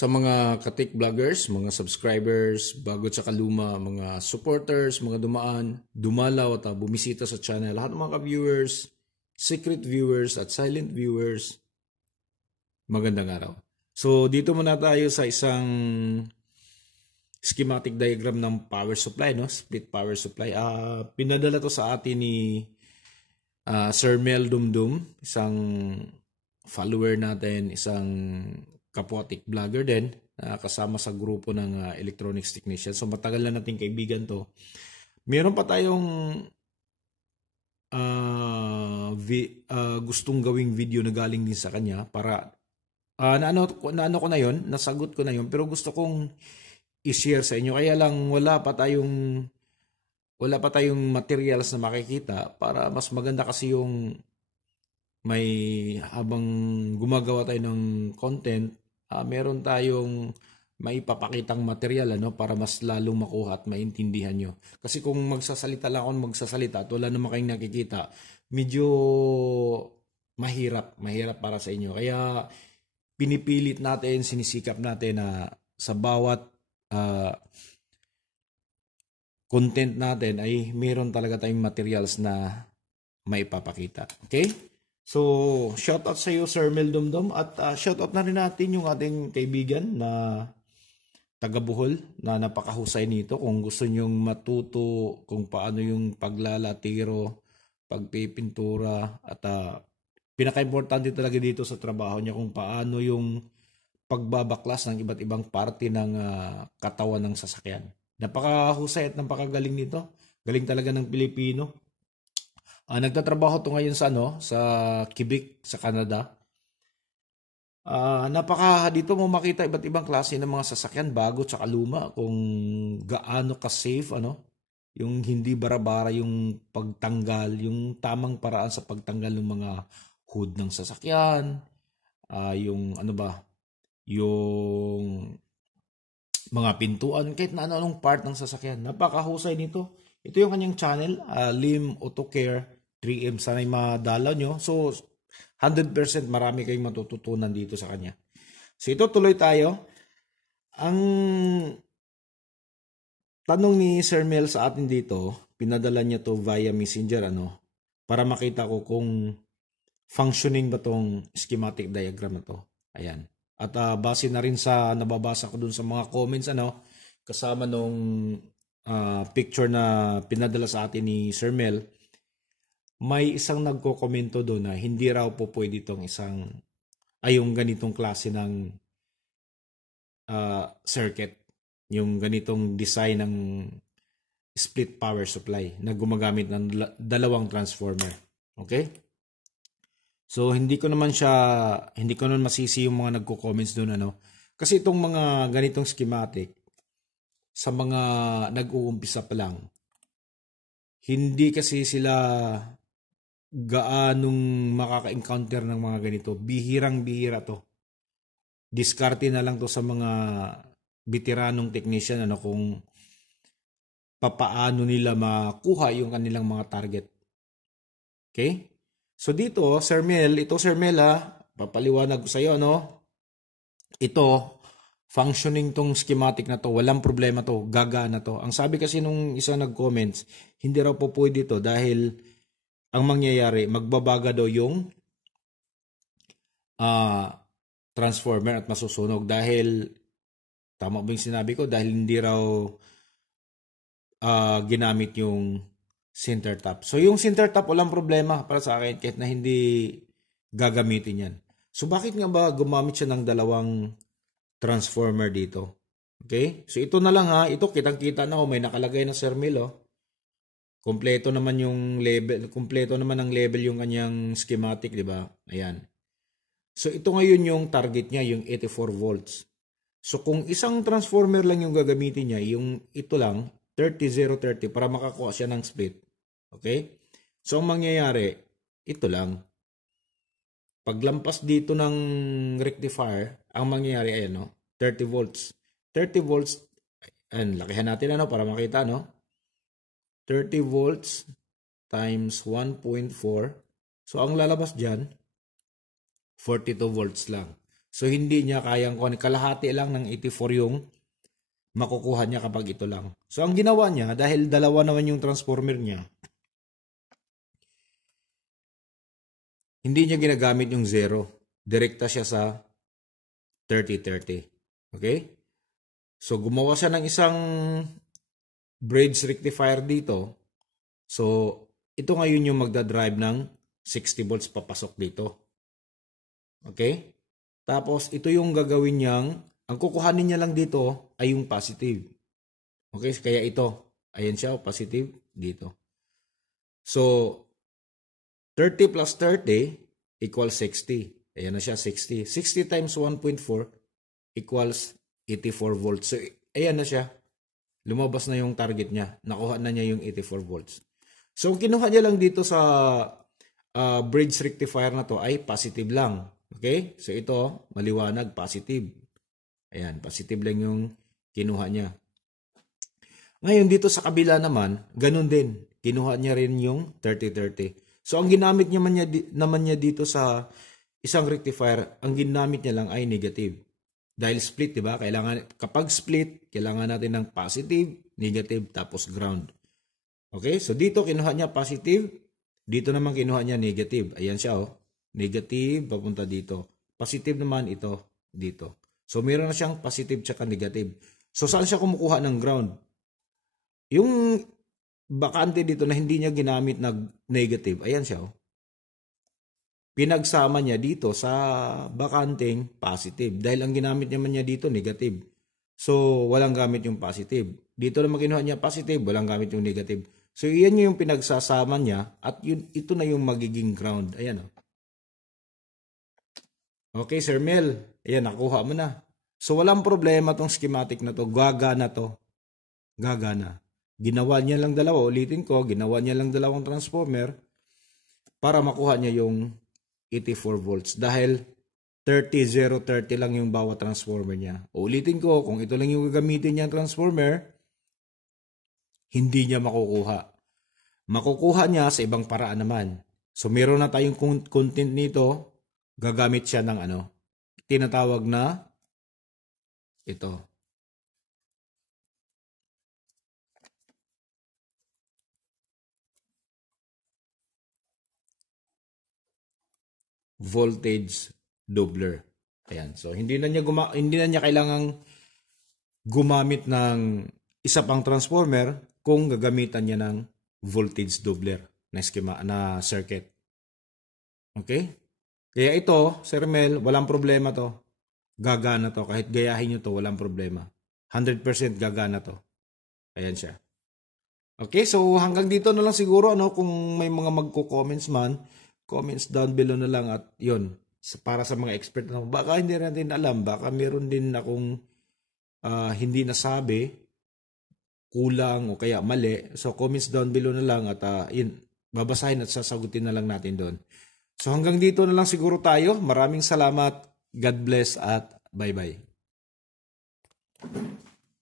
Sa mga katik vloggers, mga subscribers, bago at kaluma, mga supporters, mga dumaan, dumalaw at bumisita sa channel, lahat ng mga viewers, secret viewers at silent viewers, magandang araw. So dito muna tayo sa isang schematic diagram ng power supply, no? Split power supply. Pinadala to sa atin ni Sir Mel Dumdum, isang follower natin, isang kapwatik vlogger din, kasama sa grupo ng electronics technician. So matagal na nating kaibigan to. Meron pa tayong gustong gawing video na galing din sa kanya para naano ko na yon, nasagot ko na yon, pero gusto kong i-share sa inyo. Kaya lang wala pa tayong materials na makikita para mas maganda kasi yung may habang gumagawa tayo ng content, meron tayong maipapakitang material para mas lalong makuha at maintindihan nyo. Kasi kung magsasalita lang ako magsasalita at wala naman kayong nakikita, medyo mahirap para sa inyo. Kaya pinipilit natin, sinisikap natin na sa bawat content natin ay meron talaga tayong materials na maipapakita. Okay? So, shoutout sa iyo, Sir Mel Dumdum, at shoutout na rin natin yung ating kaibigan na taga Bohol na napakahusay nito. Kung gusto nyong matuto kung paano yung paglalatiro, pagpipintura, at pinaka-importante talaga dito sa trabaho niya kung paano yung pagbabaklas ng iba't ibang parte ng katawan ng sasakyan. Napakahusay at napakagaling nito. Galing talaga ng Pilipino. Nagtatrabaho to ngayon sa Quebec, sa Canada. Dito mo makita iba't ibang klase ng mga sasakyan, bago at luma, kung gaano ka-safe, yung hindi bara-bara yung pagtanggal, yung tamang paraan sa pagtanggal ng mga hood ng sasakyan, yung yung mga pintuan, kahit na anong part ng sasakyan. Napakahusay nito. Ito yung kanyang channel, Lim Auto Care 3M. Sana'y madalaw nyo. So, 100% marami kayong matututunan dito sa kanya. So, ito tuloy tayo. Ang tanong ni Sir Mel sa atin dito, pinadala niya to via Messenger, para makita ko kung functioning ba tong schematic diagram na to. Ayan. At base na rin sa nababasa ko dun sa mga comments, kasama nung picture na pinadala sa atin ni Sir Mel, may isang nagko-komento doon na hindi raw po pwede itong yung ganitong klase ng circuit, yung ganitong design ng split power supply na gumagamit ng dalawang transformer. Okay? So hindi ko naman masisi yung mga nagko-comments doon, kasi itong mga ganitong schematic sa mga nag-uumpisa pa lang, hindi kasi sila gaanong makaka-encounter ng mga ganito. Bihirang-bihira to. Diskarte na lang to sa mga veteranong technician, kung papaano nila makuha yung kanilang mga target. Okay? So dito, Sir Mel, papaliwanag ko sa iyo, ito, functioning tong schematic na to, walang problema to, gagana to. Ang sabi kasi nung isa nag-comments, hindi raw po pwede to dahil ang mangyayari, magbabaga daw yung transformer at masusunog dahil, tama ba yung sinabi ko? Dahil hindi raw ginamit yung center tap. So yung center tap, walang problema para sa akin kahit na hindi gagamitin yan. So bakit nga ba gumamit siya ng dalawang transformer dito? Okay? So ito na lang ito kitang-kita na may nakalagay na Sir Mel, Kompleto naman ang level yung kanyang schematic, di ba? Ayan. So ito ngayon yung target niya, yung 84 volts. So kung isang transformer lang yung gagamitin niya, yung ito lang, 30-030 para makakuha siya ng split. Okay? So ang mangyayari, ito lang. Paglampas dito ng rectifier, ang mangyayari ay 30 volts. 30 volts, lakihan natin para makita, 30 volts times 1.4. So, ang lalabas dyan, 42 volts lang. So hindi niya kayang kalahati lang ng 84 yung makukuha niya kapag ito lang. So ang ginawa niya, dahil dalawa naman yung transformer niya, hindi niya ginagamit yung 0. Direkta siya sa 30-30. Okay? So gumawa siya ng isang bridge rectifier dito. So ito ngayon yung magdadrive ng 60 volts papasok dito. Okay? Tapos ito yung gagawin niyang, ang kukuhanin niya lang dito ay yung positive. Okay? Kaya ito, ayan siya, positive dito. So 30 plus 30 equals 60. Ayan na siya, 60. 60 times 1.4 equals 84 volts. So ayan na siya. Lumabas na yung target niya. Nakuha na niya yung 84 volts. So ang kinuha niya lang dito sa bridge rectifier na to ay positive lang. Okay? So ito, maliwanag, positive. Ayan, positive lang yung kinuha niya. Ngayon dito sa kabila naman, ganun din. Kinuha niya rin yung 30-30. So ang ginamit naman niya dito sa isang rectifier, ang ginamit niya lang ay negative. Dahil split, di ba? Kapag split, kailangan natin ng positive, negative, tapos ground. Okay? So dito kinuha niya positive, dito naman kinuha niya negative. Ayan siya, oh. Negative, papunta dito. Positive naman ito, dito. So meron na siyang positive tsaka negative. So saan siya kumukuha ng ground? Yung bakante dito na hindi niya ginamit na negative, ayan siya, oh. Pinagsama niya dito sa bakanteng positive. Dahil ang ginamit naman niya dito, negative. So, walang gamit yung positive. Dito naman kinuha niya positive, walang gamit yung negative. So, yan yung pinagsasama niya at ito na yung magiging ground. Ayan, oh. Okay, Sir Mel. Ayan, nakuha mo na. So, walang problema tong schematic na to. Gagana to. Gagana. Ginawa niya lang dalawa. Ulitin ko, ginawa niya lang dalawang transformer para makuha niya yung 84 volts. Dahil 30-0-30 lang yung bawat transformer niya. Ulitin ko, kung ito lang yung gagamitin niyang transformer, hindi niya makukuha. Makukuha niya sa ibang paraan naman. So, meron na tayong content nito. Gagamit siya ng tinatawag na ito. Voltage doubler. Ayan. So hindi na niya kailangang gumamit ng isa pang transformer kung gagamitan niya ng voltage doubler na schema na circuit. Okay? Kaya ito, Sir Mel, walang problema to. Gagana to. Kahit gayahin nyo to, walang problema. 100% gagana to. Ayan siya. Okay, so hanggang dito na lang siguro, kung may mga magko-comments man, comments down below na lang at yun, para sa mga expert na baka hindi natin alam, baka meron din akong hindi nasabi, kulang o kaya mali. So comments down below na lang at yun, babasahin at sasagutin na lang natin doon. So hanggang dito na lang siguro tayo. Maraming salamat. God bless at bye-bye.